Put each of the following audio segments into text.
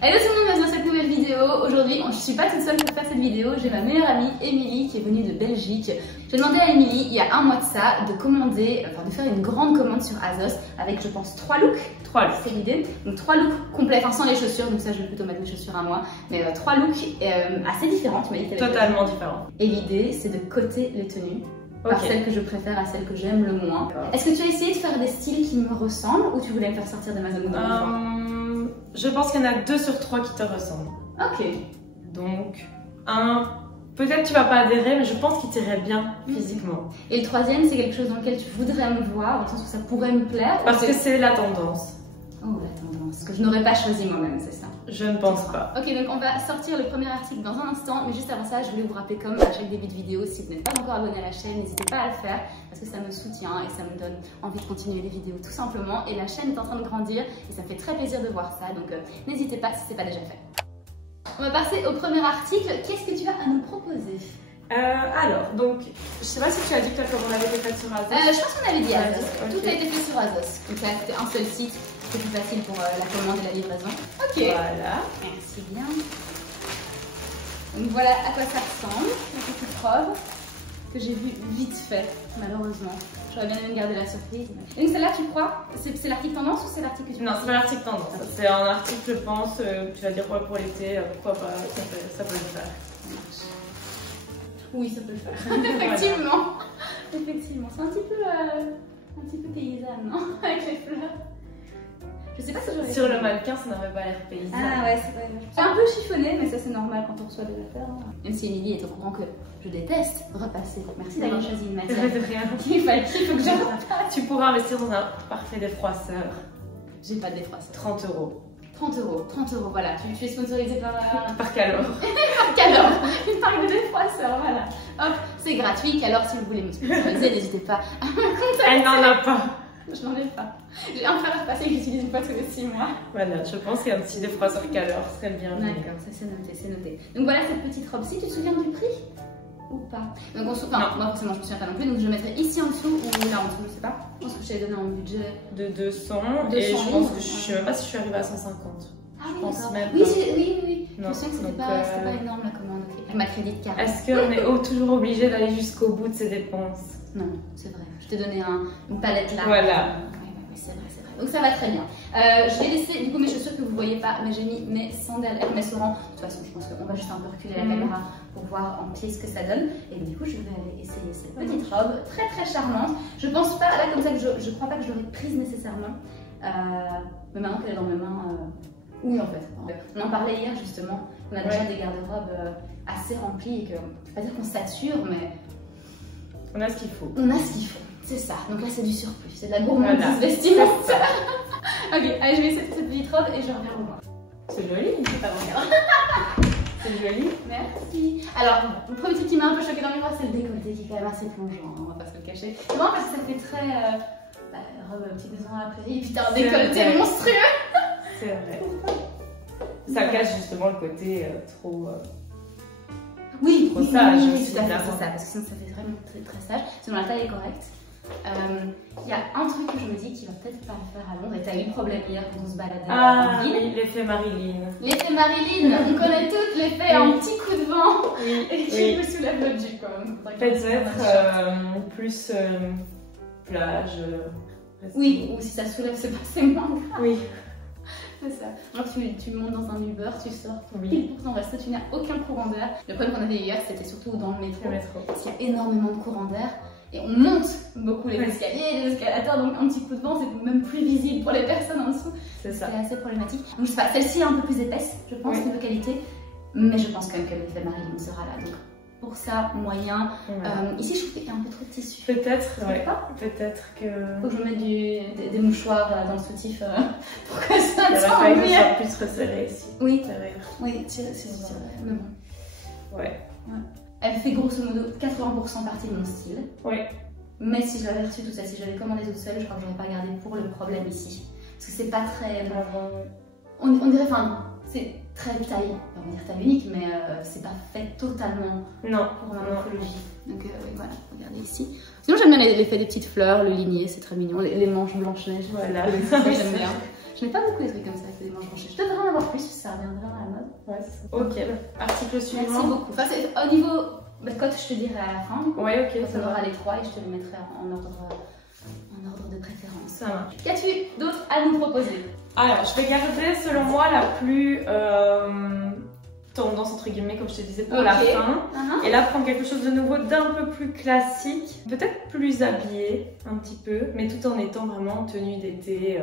Hello tout le monde, bienvenue dans cette nouvelle vidéo. Aujourd'hui, je suis pas toute seule pour faire cette vidéo, j'ai ma meilleure amie Émilie qui est venue de Belgique. J'ai demandé à Émilie, il y a un mois de ça, de faire une grande commande sur ASOS avec, je pense, 3 looks. 3 looks, c'est l'idée. Donc 3 looks complets, enfin sans les chaussures, donc ça je vais plutôt mettre mes chaussures à moi. Mais 3 looks assez différents, tu m'as dit. Totalement différents. Et l'idée, c'est de coter les tenues. Par celles que je préfère à celles que j'aime le moins. Est-ce que tu as essayé de faire des styles qui me ressemblent ou tu voulais me faire sortir de ma zone de confort? Je pense qu'il y en a 2 sur 3 qui te ressemblent. Ok. Donc, peut-être tu vas pas adhérer, mais je pense qu'il t'irait bien physiquement. Et le troisième, c'est quelque chose dans lequel tu voudrais me voir, dans le sens où ça pourrait me plaire? Parce que c'est la tendance. Oh, la tendance, que je n'aurais pas choisi moi-même, c'est ça? Je ne pense pas. Ok, donc on va sortir le premier article dans un instant, mais juste avant ça, je voulais vous rappeler, comme à chaque début de vidéo, si vous n'êtes pas encore abonné à la chaîne, n'hésitez pas à le faire, parce que ça me soutient et ça me donne envie de continuer les vidéos tout simplement. Et la chaîne est en train de grandir et ça me fait très plaisir de voir ça, donc n'hésitez pas si ce n'est pas déjà fait. On va passer au premier article. Qu'est-ce que tu as à nous proposer? Alors, donc, je sais pas si tu as dit que la commande avait été faite sur ASOS. Je pense qu'on avait dit ASOS. Okay. Tout a été fait sur ASOS. Donc là, c'était un seul site. C'est plus facile pour la commande et la livraison. Ok. Voilà. Merci bien. Donc voilà à quoi ça ressemble, la petite robe que j'ai vue vite fait, malheureusement. J'aurais bien aimé garder la surprise. Et donc celle-là, tu crois, c'est l'article tendance ou c'est l'article que tu Non, c'est pas l'article tendance. C'est un article, je pense, tu vas dire ouais, pour l'été, pourquoi pas, ça peut le faire. Oui, ça peut le faire. Effectivement. Effectivement. C'est un petit peu paysanne, non? Avec les fleurs. Je sais pas si j'aurais... Sur le mannequin, ça n'aurait pas l'air paysan. Ah ouais, c'est vrai. C'est un peu chiffonné, mais ça c'est normal quand on reçoit des affaires. Même si Émilie est au courant que je déteste repasser. Merci d'avoir choisi une matière. De rien. Il faut que je repasse. Tu pourras investir dans un parfait défroisseur. J'ai pas de défroisseur. 30 euros. 30 euros, 30 euros, voilà. Tu es sponsorisé par... Par Calor. Par Calor. Une marque de défroisseur, voilà. Hop, c'est gratuit. Calor, si vous voulez me sponsoriser, n'hésitez pas à me contacter. Elle n'en a pas. Je n'en ai pas. J'ai un frère passé que j'utilise une fois tous les 6 mois. Voilà, je pense qu'un petit défroisseur Calor serait bien. D'accord, ça c'est noté, c'est noté. Donc voilà cette petite robe-ci, tu te souviens du prix ou pas? Donc on se... Non, moi forcément je me souviens pas non plus, donc je mettrai ici en dessous ou là en dessous, je sais pas. Je pense que je t'avais donné un budget de 200 et je pense que je sais même pas si je suis arrivée à 150. Ah je oui, pense même oui, pas. oui. Non, je me souviens que c'était pas énorme la commande. Okay. Ma crédit de carte. Est-ce qu'on est toujours obligé d'aller jusqu'au bout de ses dépenses? Non, c'est vrai. Je t'ai donné une palette là. Voilà. C'est vrai, c'est vrai. Donc ça va très bien. Je vais laisser du coup mes chaussures que vous voyez pas, mais j'ai mis mes sandales Hermès Laurent. De toute façon, je pense qu'on va juste un peu reculer la caméra pour voir en pied ce que ça donne. Et du coup, je vais essayer cette petite robe très très charmante. Je pense pas, là comme ça, que je crois pas que je l'aurais prise nécessairement. Mais maintenant qu'elle est dans mes mains, oui en fait. On en parlait hier justement. On a déjà des garde-robes assez remplis et que, je ne vais pas dire qu'on sature, mais on a ce qu'il faut. On a ce qu'il faut. C'est ça, donc là c'est du surplus, c'est de la gourmandise vestimentaire. Ok, allez, je vais essayer cette petite robe et je reviens au moins. C'est joli, c'est pas bon. C'est joli. Merci. Alors, le premier truc qui m'a un peu choqué dans mes bras, c'est le décolleté qui est quand même assez plongeant, on va pas se le cacher. C'est marrant parce que ça fait très robe petit maison à la prairie, et puis t'as un décolleté monstrueux. C'est vrai. Ça cache justement le côté trop... Oui, trop sage. Oui, tout à fait, c'est ça, parce que sinon ça fait vraiment très, très sage. Sinon la taille est correcte. Il y a un truc que je me dis qui va peut-être pas le faire à Londres, et t'as eu le problème hier quand on se baladait en ville. Oui, l'effet Marilyn. L'effet Marilyn, on connaît toutes l'effet un petit coup de vent et qui me soulève le jus quand même. Peut-être plus plage. Oui, ou si ça soulève, c'est moins grave. Oui. C'est ça. Alors tu montes dans un Uber, tu sors pile pour ton resto, tu n'as aucun courant d'air. Le problème qu'on avait hier, c'était surtout dans le métro. Parce qu'il y a énormément de courant d'air et on monte beaucoup les escaliers, les escalators, donc un petit coup de vent, c'est même plus visible pour les personnes en dessous. C'est ça. C'est assez problématique. Donc je sais pas, celle-ci est un peu plus épaisse, je pense, niveau qualité, mais je pense quand même que l'effet Marilyn sera là. Donc pour ça, moyen. Ici, je trouve qu'il y a un peu trop de tissu. Peut-être, peut-être que... Faut que je mette des mouchoirs dans le soutif pour que ça soit plus resserré ici. Oui, c'est mais bon. Ouais. Elle fait grosso modo 80% partie de mon style. Oui. Mais si je l'avais reçue toute seule, si j'avais commandé toute seule, je crois que j'aurais pas gardé pour le problème ici. Parce que c'est pas très... On dirait, enfin, c'est très taille, on va dire taille unique, mais c'est pas fait totalement pour ma morphologie. Donc oui, voilà, regardez ici. Sinon j'aime bien l'effet des petites fleurs, le ligné, c'est très mignon, les manches blanches-neige, voilà. j'aime bien. Je n'ai pas beaucoup de trucs comme ça avec des manches branchées. Je devrais en avoir plus, ça reviendra à la mode. Ouais, c'est ça. Ok, article suivant. Merci beaucoup. Enfin, au niveau cote, je te dirai à la fin. Ouais, ok, ça aura les 3 et je te les mettrai en ordre de préférence. Ça marche. Qu'as-tu d'autre à nous proposer? Alors, je vais garder selon moi la plus tendance entre guillemets, comme je te disais, pour la fin. Et là, prendre quelque chose de nouveau, d'un peu plus classique, peut-être plus habillé un petit peu, mais tout en étant vraiment en tenue d'été.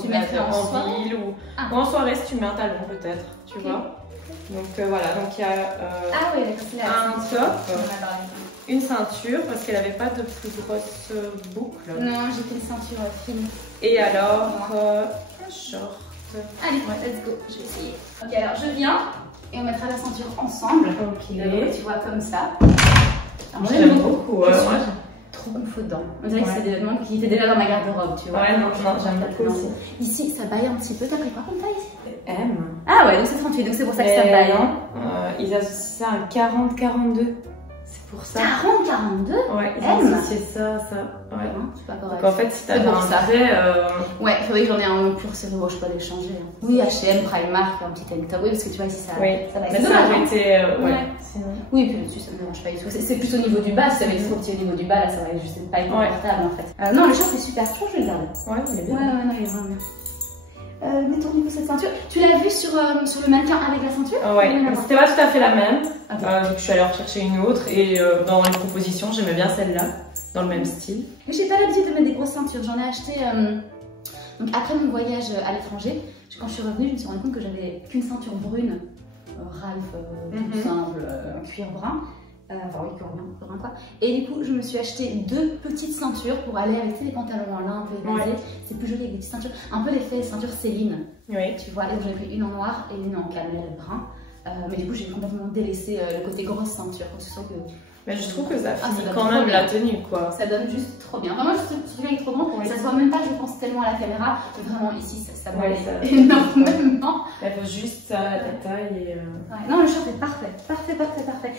Tu mettrais en ville ou en soirée si tu mets un talon peut-être, tu vois. Donc voilà, donc il y a un top, une ceinture parce qu'elle n'avait pas de plus grosse boucle. Non, j'ai fait une ceinture fine. Et alors un short. Allez, let's go, je vais essayer. Ok, alors je viens et on mettra la ceinture ensemble. Ok. Tu vois comme ça. Moi j'aime beaucoup. Trop confondant. On dirait que c'est des vêtements qui étaient déjà dans ma garde-robe, tu vois. Ouais, non, j'aime beaucoup aussi. Ici, ça baille un petit peu. T'as pris quoi comme taille ici? M. Ah ouais, donc c'est 38, donc c'est pour ça que ça baille. Hein. Ils associent ça à 40-42. C'est pour ça. 40-42? Ouais, ils ont associé ça. Ouais. C'est pas correct. Donc en fait, si t'avais un vrai... Ouais, il faudrait que j'en ai un plus serré, je peux les changer. Hein. Oui, H&M, Primark, un petit tank top. Oui, parce que tu vois ici, ça va. Mais ça aurait été... ouais. Oui, et puis dessus, ça ne dérange pas du tout. C'est plus au niveau du bas, si ça avait été trop petit au niveau du bas, là, ça aurait juste pas été confortable en fait. Non, le short c'est super, je pense que je vais le garder. Ouais, il est bien. Ouais, non, il est vraiment bien. Mettons du coup cette ceinture. Tu l'as vue sur le mannequin avec la ceinture? Ouais, c'était pas tout à fait la même. Donc je suis allée en chercher une autre et dans les propositions, j'aimais bien celle-là, dans le même style. Mais j'ai pas l'habitude de mettre des grosses ceintures. J'en ai acheté donc après mon voyage à l'étranger. Quand je suis revenue, je me suis rendu compte que j'avais qu'une ceinture brune, Ralph, tout simple, cuir brun. Enfin oui, cuir brun quoi. Et du coup, je me suis acheté 2 petites ceintures pour aller avec les pantalons en lin un peu évasés. C'est plus joli avec des petites ceintures. Un peu l'effet ceinture Céline. Oui. Tu vois, et donc j'en ai pris une en noir et une en camel brun. Mais du coup, j'ai complètement délaissé le côté grosse ceinture. Comme tu sens que... Mais je trouve que ça finit quand même la tenue quoi. Ça donne juste trop bien. Vraiment, je trouve qu'il est trop bon. Ça se voit même pas, je pense, tellement à la caméra. Mais vraiment, ici, ça va énormément. Elle faut juste la taille et... Ouais. Non, le short est parfait. Parfait.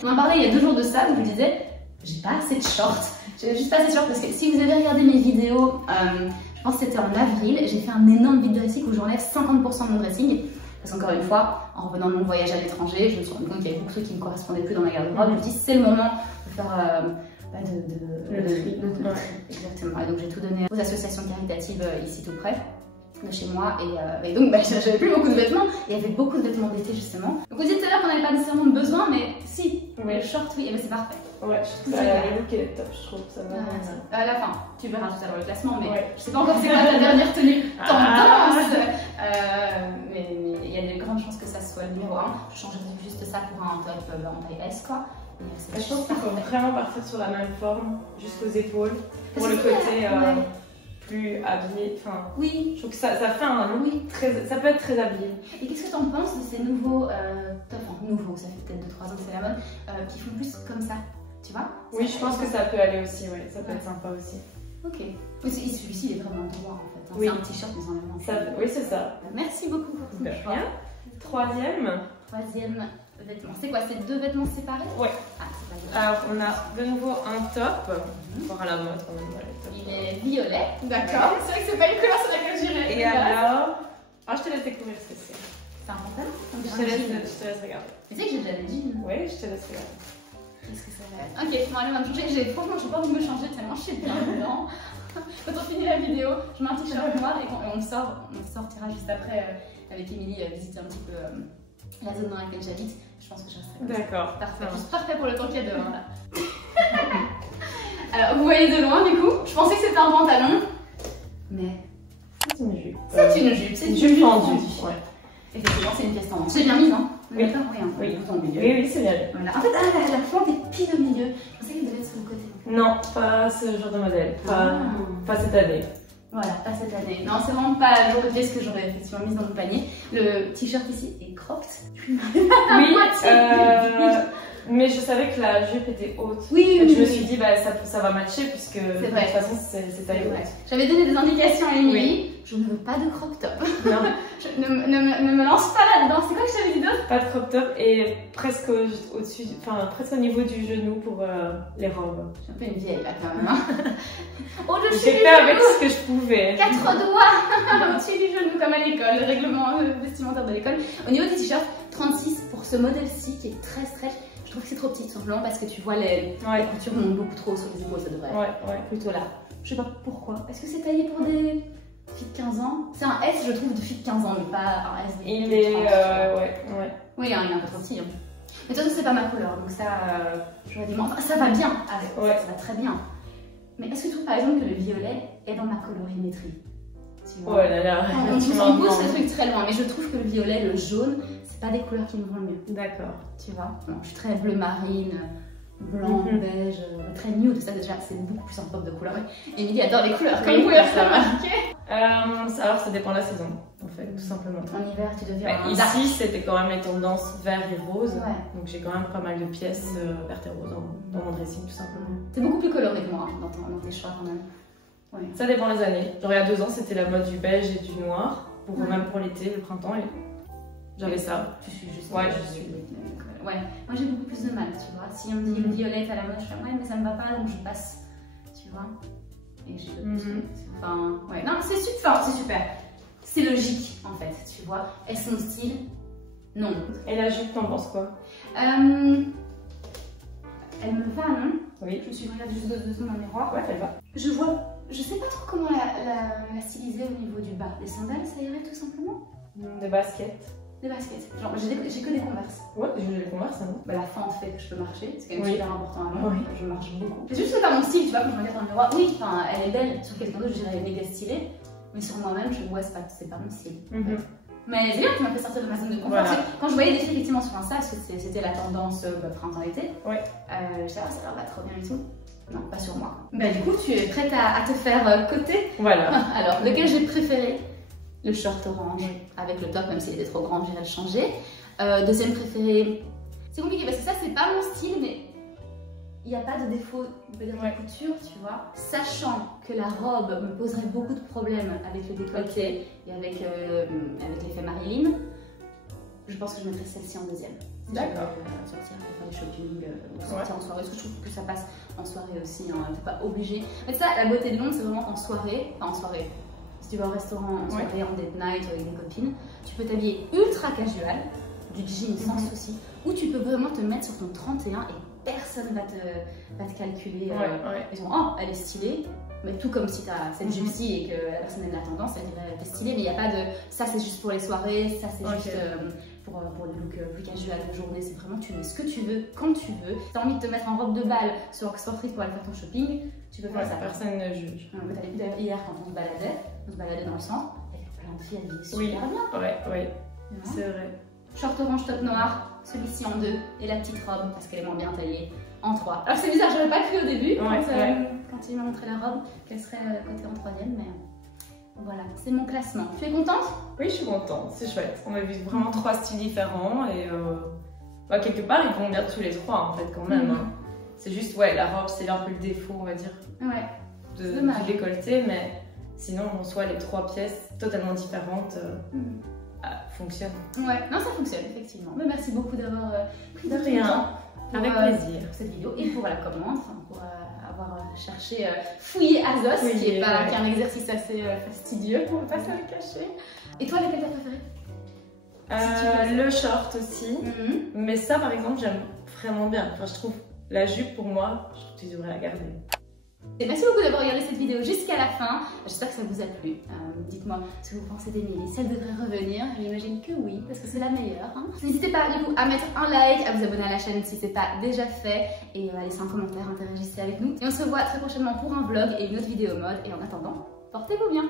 On en parlait il y a 2 jours de ça, où je me disais, j'ai pas assez de shorts. J'ai juste pas assez de shorts parce que si vous avez regardé mes vidéos, je pense que c'était en avril, j'ai fait un énorme vide dressing où j'enlève 50% de mon dressing. Parce qu'encore une fois, en revenant de mon voyage à l'étranger, je me suis rendu compte qu'il y avait beaucoup de trucs qui ne me correspondaient plus dans ma garde-robe. Je me dis, c'est le moment de faire le tri. Exactement. Et donc j'ai tout donné aux associations caritatives ici tout près de chez moi. Et donc j'avais plus beaucoup de vêtements. Il y avait beaucoup de vêtements d'été justement. Donc vous dites tout à l'heure qu'on n'avait pas nécessairement besoin, mais si, le short, oui, mais c'est parfait. Ouais, je trouve le look est top, je trouve ça va. À la fin, tu verras tout à l'heure le classement, mais je sais pas encore c'est quoi ta dernière tenue tendance. Mais il y a de grandes chances que ça soit le numéro 1. Je changerai juste ça pour un top en taille S quoi. Je pense qu'il faut vraiment partir sur la même forme, jusqu'aux épaules, pour le côté plus habillé. Enfin, oui. Je trouve que ça fait un look très. Ça peut être très habillé. Et qu'est-ce que tu en penses de ces nouveaux nouveaux, ça fait peut-être 2-3 ans que c'est la mode, qui font plus comme ça, tu vois? Oui, je pense que ça peut aller aussi, ça peut être sympa aussi. Ok. Oui, celui-ci il est vraiment droit en fait. C'est un t-shirt mais sans la manche. Oui, c'est ça. Merci beaucoup pour ce choix. Troisième vêtement. C'est quoi? C'est 2 vêtements séparés? Ouais. Alors, on a de nouveau un top. Voir à la mode quand même. Il est violet. D'accord. C'est vrai que c'est pas une couleur sur laquelle j'irais. Et alors, je te laisse découvrir ce que c'est. C'est un pantalon? Je te laisse regarder. Tu sais que j'ai déjà des jeans? Oui, je te laisse regarder. Qu'est-ce que ça va être? Ok, bon, allez, on va me changer. Franchement, je n'ai pas envie de me changer tellement je suis bien dedans. Quand on finit la vidéo, je mets un t-shirt noir et on sortira juste après avec Émilie visiter un petit peu la zone dans laquelle j'habite. Je pense que je resterai comme ça. D'accord. Parfait. Juste parfait pour le temps qu'il y a dehors là. Alors, vous voyez de loin du coup, je pensais que c'était un pantalon, mais c'est une jupe. C'est une jupe, c'est une jupe fendue. Ouais. Effectivement, c'est une pièce tendance. C'est bien mis, non? Oui. Oui, c'est bien. Voilà. En fait, la fente est pile au milieu. Je pensais qu'elle devait être sur le côté. Non, pas ce genre de modèle. Pas cette année. Voilà, pas cette année. Non, c'est vraiment pas le genre de pièce que j'aurais effectivement mise dans mon panier. Le t-shirt ici est cropped. Oui, mais je savais que la jupe était haute. Oui, je me suis dit, ça va matcher puisque de toute façon, c'est taille haute. J'avais donné des indications à Émilie. Je ne veux pas de crop top. Non, Ne me lance pas là-dedans. C'est quoi que je t'avais dit d'autre? Pas de crop top et presque au-dessus, enfin presque au niveau du genou pour les robes. Je suis un peu une vieille là quand même. Hein. J'ai fait avec ce que je pouvais. 4 doigts au-dessus du genou comme à l'école, le règlement vestimentaire de l'école. Au niveau des t-shirts, 36 pour ce modèle-ci qui est très stretch. Je trouve que c'est trop petit, tout simplement parce que tu vois les coutures montent beaucoup trop sur les épaules, ça devrait être plutôt là. Je sais pas pourquoi. Est-ce que c'est taillé pour des filles de 15 ans? C'est un S, je trouve, de filles de 15 ans, mais pas un S de il est, 30, Oui, il est un peu trop petit. Hein. Mais de toute façon, c'est pas ma couleur, donc ça, j'aurais dit, enfin, ça va bien, ça va très bien. Mais est-ce que tu trouves par exemple que le violet est dans ma colorimétrie? Oh là là, on pousse le truc très loin, mais je trouve que le violet, le jaune, c'est pas des couleurs qui me vont le mieux. D'accord. Tu vois, bon, je suis très bleu marine, blanc, beige, très nude, ça déjà, c'est beaucoup plus un pop de couleurs. Émilie adore les couleurs, comme vous pouvez remarquer. Alors ça dépend de la saison, en fait, tout simplement. En hiver, tu deviens ici, c'était quand même les tendances vert et rose, donc j'ai quand même pas mal de pièces vert et rose dans mon dressing, tout simplement. C'est beaucoup plus coloré que moi dans tes choix quand même. Ouais. Ça dépend des années. Genre il y a 2 ans, c'était la mode du beige et du noir, même pour l'été, le printemps, et j'avais ça. Tu suis juste. Ouais, je suis. Ouais, moi j'ai beaucoup plus de mal, tu vois. Si on me dit le violet à la mode, je fais ouais, mais ça me va pas, donc je passe, tu vois. Et j'ai enfin, ouais, non, c'est super. C'est logique en fait, tu vois. Est-ce mon style? Non. Et la jupe, t'en penses quoi? Elle me va, non? Oui. Je suis regarde juste 2 secondes dans le miroir. Ouais, elle va. Je sais pas trop comment la styliser au niveau du bas. Des sandales, ça irait tout simplement? Des baskets. Des baskets. Genre, j'ai que des Converse. Ouais, j'ai des Converse, non? Bah, la fente fait que je peux marcher. C'est quand même super important à moi. Je marche beaucoup. C'est juste que pas mon style, tu vois, quand je me regarde dans le miroir. Oui, enfin, elle est belle. Sur quelqu'un d'autre, je dirais méga stylée. Mais sur moi-même, je vois, c'est pas mon style. Mais c'est bien que tu m'as fait sortir de ma zone de confort. Voilà. Quand je voyais des filles effectivement sur Insta, parce que c'était la tendance printemps-été, je disais, ça leur va trop bien et tout. Non, pas sur moi. Bah, du coup, tu es prête à te faire coter? Voilà. Alors, lequel j'ai préféré? Le short orange avec le top, même s'il était trop grand, j'irais le changer. Deuxième préféré, c'est compliqué parce que ça, c'est pas mon style, mais il n'y a pas de défaut de couture, tu vois. Sachant que la robe me poserait beaucoup de problèmes avec le décolleté et avec l'effet Marilyn, je pense que je mettrais celle-ci en deuxième. D'accord. Sortir pour faire du shopping ou sortir en soirée, parce que je trouve que ça passe en soirée aussi, hein, t'es pas obligé. Mais ça, la beauté de Londres, c'est vraiment en soirée, enfin en soirée. Si tu vas au restaurant en soirée, en date night avec des copines, tu peux t'habiller ultra casual, du jean sans souci, ou tu peux vraiment te mettre sur ton 31 et personne va te calculer. Ils vont, oh, elle est stylée, mais tout comme si tu as cette jupe-ci et que la personne a la tendance, elle dirait, elle est stylée, mais il n'y a pas de ça, c'est juste pour les soirées, ça, c'est juste pour le look plus casual de journée. C'est vraiment, tu mets ce que tu veux, quand tu veux. Si tu as envie de te mettre en robe de bal sur Oxford Street pour aller faire ton shopping, tu peux faire ça. Personne ne juge. Hier, quand on se baladait dans le centre, il y avait plein de filles habillées super bien. Ouais, c'est vrai. Short orange, top noir, celui-ci en 2 et la petite robe parce qu'elle est moins bien taillée en 3. Alors c'est bizarre, j'aurais pas cru au début quand il m'a montré la robe qu'elle serait cotée en 3e, mais voilà, c'est mon classement. Tu es contente? Oui, je suis contente, c'est chouette. On a vu vraiment 3 styles différents et quelque part ils vont bien tous les 3 en fait quand même. C'est juste, la robe c'est un peu le défaut, on va dire, du décolleté, mais sinon en soi les 3 pièces totalement différentes fonctionnent. Ouais, non, ça fonctionne effectivement. Mais merci beaucoup d'avoir pris de temps avec plaisir pour cette vidéo et pour la commande, pour avoir cherché, fouillé Azos, qui est un exercice assez fastidieux, on ne va pas se le cacher. Et toi, lequel t'as préféré? Le short aussi, mais ça par exemple j'aime vraiment bien. Enfin, je trouve la jupe pour moi, je trouve que tu devrais la garder. Et merci beaucoup d'avoir regardé cette vidéo jusqu'à la fin. J'espère que ça vous a plu. Dites-moi ce que vous pensez d'Emilie. Si elle devrait revenir, j'imagine que oui, parce que c'est la meilleure. N'hésitez pas du coup à mettre un like, à vous abonner à la chaîne si ce n'est pas déjà fait, et à laisser un commentaire, interagissez avec nous. Et on se revoit très prochainement pour un vlog et une autre vidéo mode. Et en attendant, portez-vous bien.